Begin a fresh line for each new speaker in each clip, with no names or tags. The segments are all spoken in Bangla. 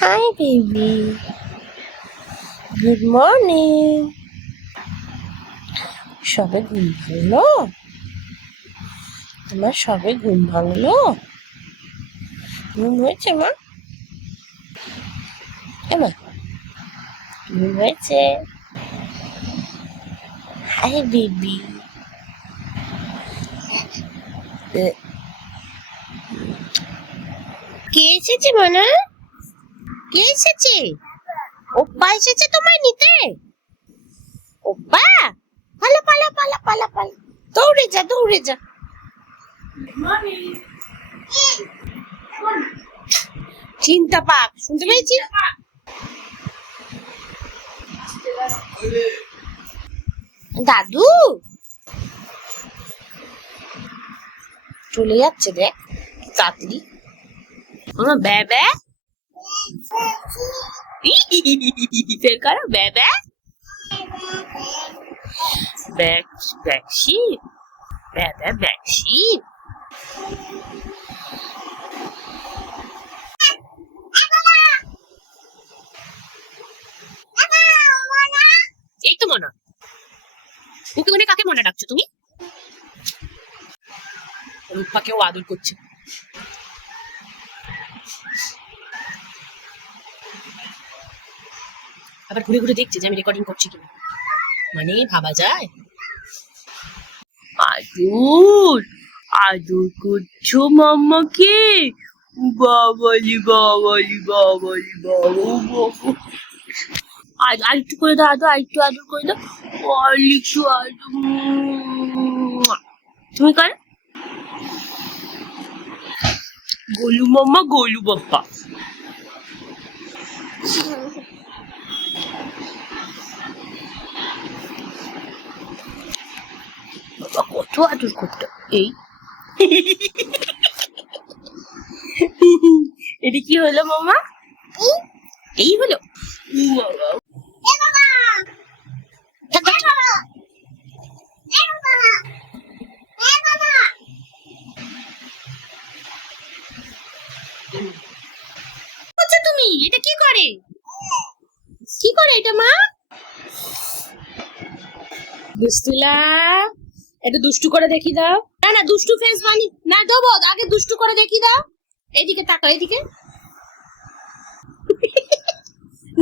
হাই বেবি গুড মর্নিং সবে ঘুম ভাঙলো? তোমার সবে ঘুম ভাঙলো? ঘুম হয়েছে, মা? এমা ঘুম হয়েছে। হাই বেবি কে এসেছে মানা কে এসেছে? ওপ্পা এসেছে তোমায় নিতে? ওপ্পা পালা পালা পালা পালা পালা। দৌড়ে যা দৌড়ে যা। চিন্তা পাক, শুনতে পেয়েছি? দাদু! চলে যাচ্ছে দেখ, তাড়াতাড়ি। আমার ব্যাবে ফের করো ব্যাবে ব্যাক ব্যাকশিপ ব্যাবে ব্যাকশিপ এই তো মনা। ওকে ওখানে কাকে মনে ডাকছো তুমি? রূপাকেও আদর করছে। আবার ঘুরে ঘুরে দেখছে যে আমি রেকর্ডিং করছি কিনা। মানে ভাবা যায়। আদর আদর করছ মাম্মাকে বাবালি বাবালি বাবালি বাবা বাবা আর একটু করে দাও আদর আর একটু আদর করে দাও। একটু আদর তুমি কর? গোলু মাম্মা, গোলু বাপ্পা। কত আদর করতো এই। এটা কি হলো মামা এই। হলো? তুমি? এটা কি করে? কি করে এটা মা? দুস্তুলা একটু দুষ্টু করে দেখি দাও। না না, দুষ্টু ফেস বানি। না, দেবো, আগে দুষ্টু করে দেখি দাও। এইদিকে তাকাও, এইদিকে।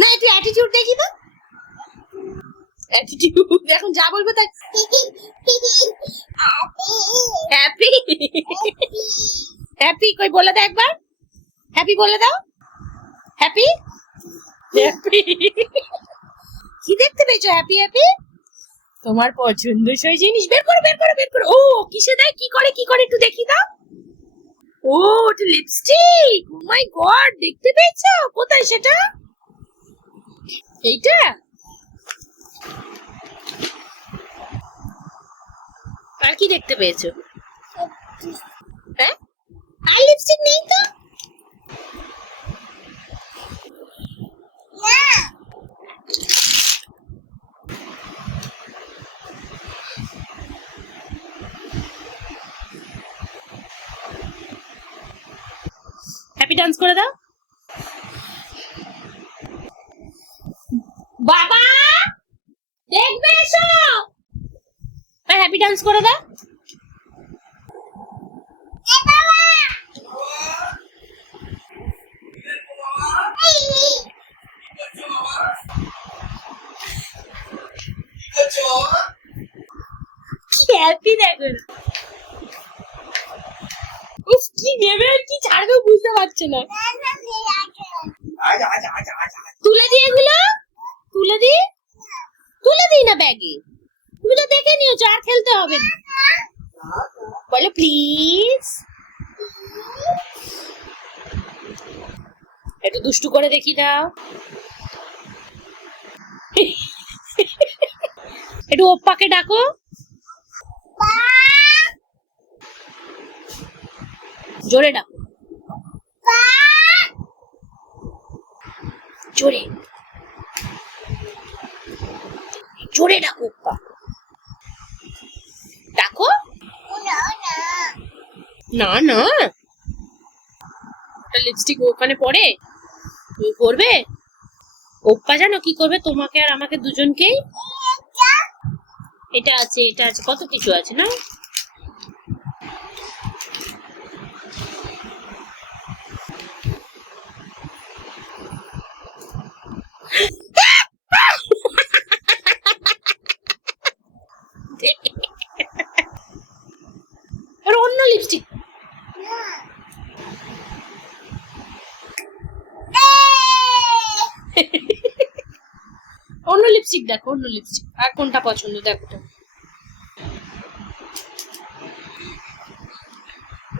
না, একটু অ্যাটিটিউড দেখি দাও অ্যাটিটিউড এখন যা বলবে তাই। হ্যাপি হ্যাপি কই বলে দাও একবার। হ্যাপি বলে দাও। হ্যাপি হ্যাপি কি দেখতে পেয়েছ হ্যাপি হ্যাপি তোমার পছন্দসই জিনিস, বের করো বের করো বের করো। ও, কিসে দেয়? কি করে কি করে? একটু দেখি দাও। ও ওটা লিপস্টিক মাই গড দেখতে পেয়েছ? কোথায় সেটা? এইটা? আর কি দেখতে পেয়েছ হ্যাঁ আর লিপস্টিক নেই তো হ্যাপি ডান্স করে দাও। বাবা! দেখবে এসো! হ্যাপি ডান্স করে দাও। কি হ্যাপি দেখো। কি নেবে? আর কি ছাড়বে বুঝতে পারছে না। তুলে দি এগুলো? তুলে দি তুলে দিই না ব্যাগে। তুমি তো দেখে নিয়েছো আর খেলতে হবে বলো প্লিজ একটু দুষ্টু করে দেখি দাও। একটু ওপ্পাকে ডাকো। জোরে ডাকো। জোরে। জোরে ডাকো ডাকো। না না। লিপস্টিক ওখানে পড়ে। তুমি করবে ওপ্পা জানো কি করবে? তোমাকে আর আমাকে দুজনকেই? এটা আছে এটা আছে। কত কিছু আছে, না আর অন্য লিপস্টিক অন্য লিপস্টিক দেখো, অন্য লিপস্টিক আর কোনটা পছন্দ দেখো তো।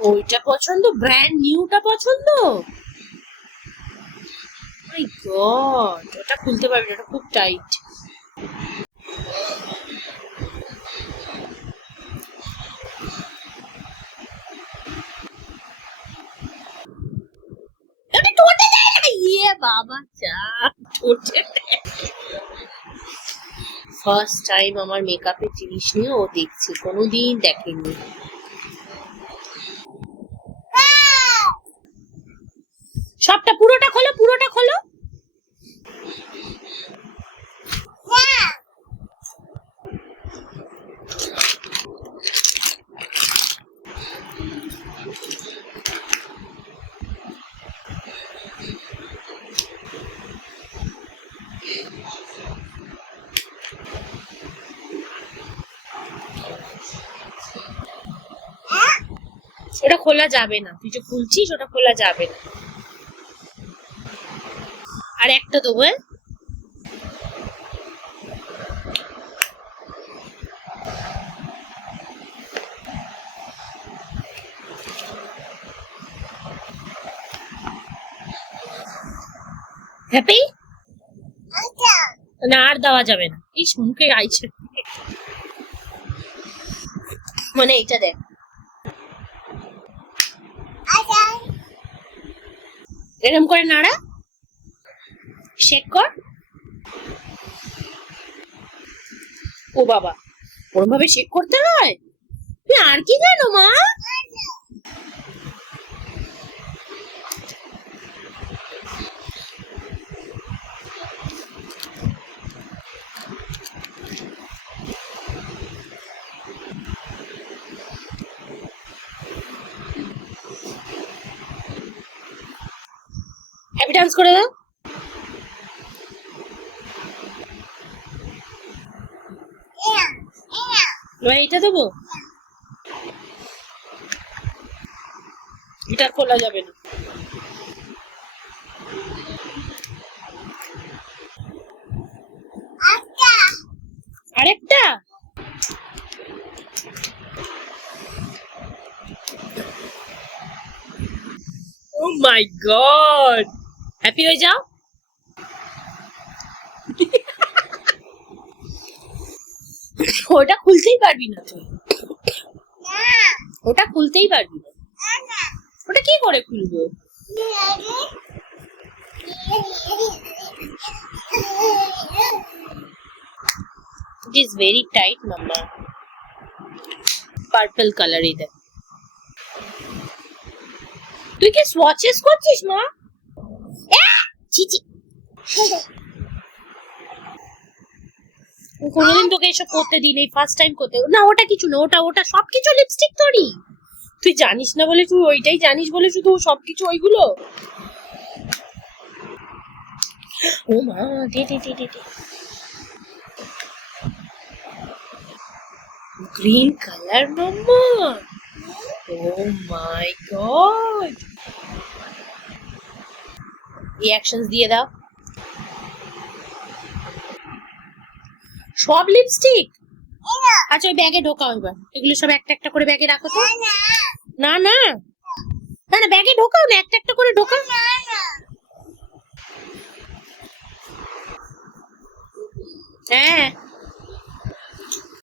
ওইটা পছন্দ ব্র্যান্ড নিউটা পছন্দ? মাই গড ওটা খুলতে পারবি না, ওটা খুব টাইট ওটা টোটে দেয় না ইয়ে বাবা যা ঠোঁটে ফার্স্ট টাইম আমার মেকআপের জিনিস নিয়ে ও দেখছে, কোনোদিন দেখেনি। সবটা পুরোটা খোলো পুরোটা খোলো। ওটা খোলা যাবে না। তুই যে খুলছিস, ওটা খোলা যাবে না। আর একটা দেবো হ্যাঁ? হ্যাপি? না, আর দেওয়া যাবে না। এই মুখে আইছে। মানে এইটা দেখ। এরম করে নাড়া। শেক কর। ও বাবা ওরম ভাবে শেক করতে হয়? আর কি জানো মা হ্যাপি ডান্স করে দাও। এইটা দেবো? এটা খোলা যাবে না। আরেকটা? ও মাই গড হ্যাপি হয়ে যাও। ওটা খুলতেই পারবি না তুই। ওটা খুলতেই পারবি না। ওটা কি করে খুলবো? It is very tight mamma purple colour এই দেখ তুই কি সোয়াচেস করছিস, মা? ছি কোনোদিন তোকে এসব করতে দিই ফার্স্ট টাইম করতে। না, ওটা কিছু না, ওটা ওটা সবকিছু লিপস্টিক তোরই। তুই জানিস না বলে তুই ওইটাই জানিস বলে শুধু সবকিছু ওইগুলো? ও মা, দে দে দে দে green colour mamma. Oh my god reactions দিয়ে দাও। সব লিপস্টিক আচ্ছা ওই ব্যাগে ঢোকাও এবার এগুলো সব একটা একটা করে ব্যাগে রাখো তো। না না। না না। ব্যাগে ঢোকাও না একটা একটা করে ঢোকাও। হ্যাঁ।